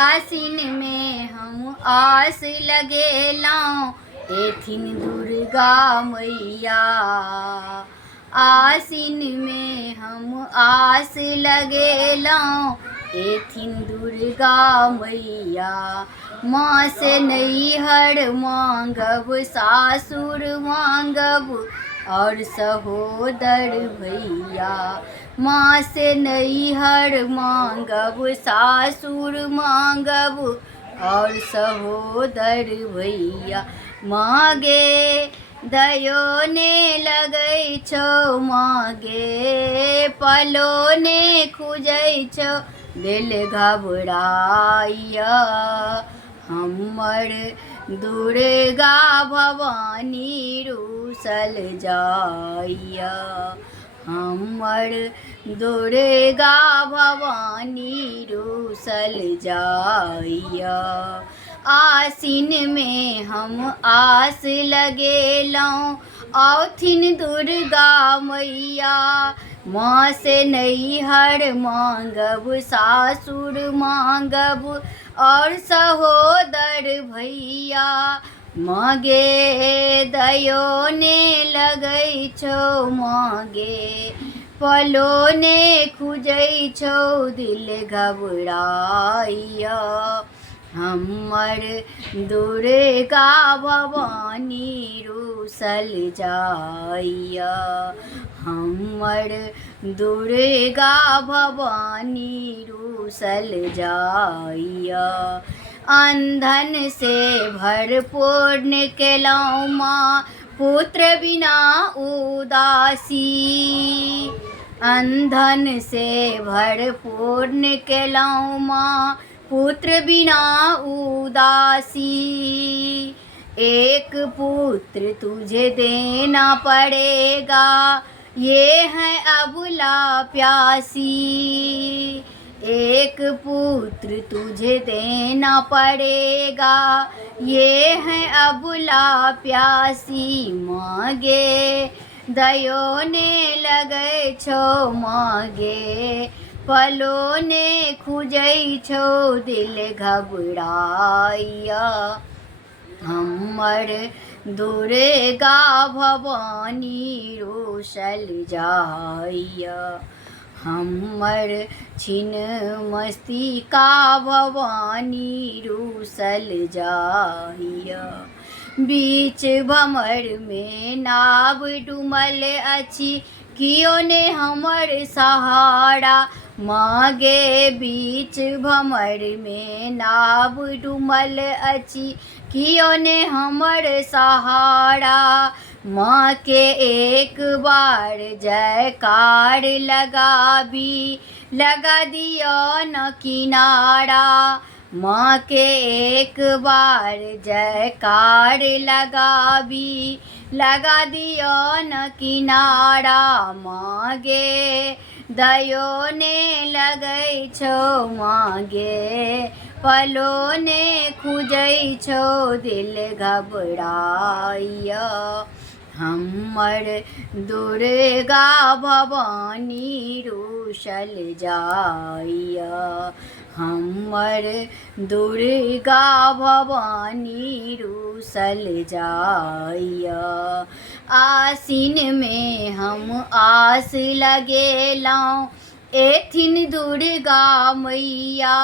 आसिन में हम आस लगेलौं, एथिन दुर्गा मैया। आसिन में हम आस लगेलौं, एथिन दुर्गा मैया। माँ से नैहर मांगब, सासुर मांगब, और सहोदर भैया। माँ से नैहर मांगब, सासुर मांगब, और सहोदर भैया। मागे दयो ने लगै छौ, मागे पलो ने खुजै छौ, दिल घबराइया। हमर दुर्गा भवानी रूसल जाइया। हमर दुर्गा भवानी रूसल जाइया। आसिन में हम आस लगेलौं, औथिन दुर्गा मैया। माँ से नैहर मांगब, सासुर मांगब, और सहोदर भैया। मागे दयो ने लगै छौ, मागे पलो ने खुजै छौ, दिल घबराइया। हमर दुर्गा भवानी रूसल जाइया। हमर दुर्गा भवानी रूसल जाइया। अंधन से भरपूर केलौं माँ, पुत्र बिना उदासी। अंधन से भरपूर केलौं माँ, पुत्र बिना उदासी। एक पुत्र तुझे देना पड़ेगा, ये है अबला प्यासी। एक पुत्र तुझे देना पड़ेगा, ये है अबला प्यासी। मागे दयो ने लगै छौ, मागे पलो ने खुजै छौ, दिल घबराइया। हमर दुर्गा भवानी रूसल जाइया। हमर छिन्नमस्तिका भवानी रूसल जाइया। बीच भंवर में नाव डूबल अछि, कियो ने हमर सहारा। मागे बीच भंवर में नाव डूबल अछि, कियो ने हमर सहारा। माँ के एक बार जयकार लगाबी, लगा दियो न किनारा। माँ के एक बार जयकार लगाबी, लगा दियो न किनारा। मागे दयो ने लगै छौ, मागे पलो ने खुजै छौ, दिल घबराइया। हमर दुर्गा भवानी रूसल जाइया। हमर दुर्गा भवानी रूसल जाइया। आसिन में हम आस लगेलौं, एथिन दुर्गा मैया।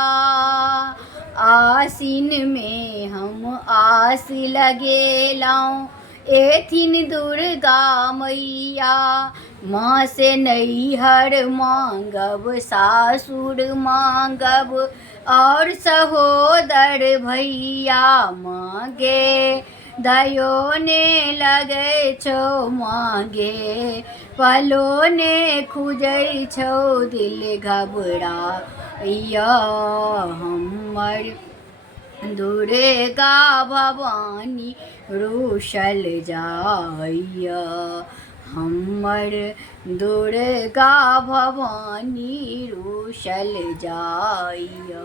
आसिन में हम आस लगेलौं, एथिन दुर्गा मैया। माँ से नैहर मांगब, सासुर मांगब, और सहोदर भैया। मागे दयो ने लगै छौ, मागे पलो ने खुजै छौ, दिल घबराइया। हमर दुर्गा भवानी रूसल जाइया। हमर दुर्गा भवानी रूसल जाइया।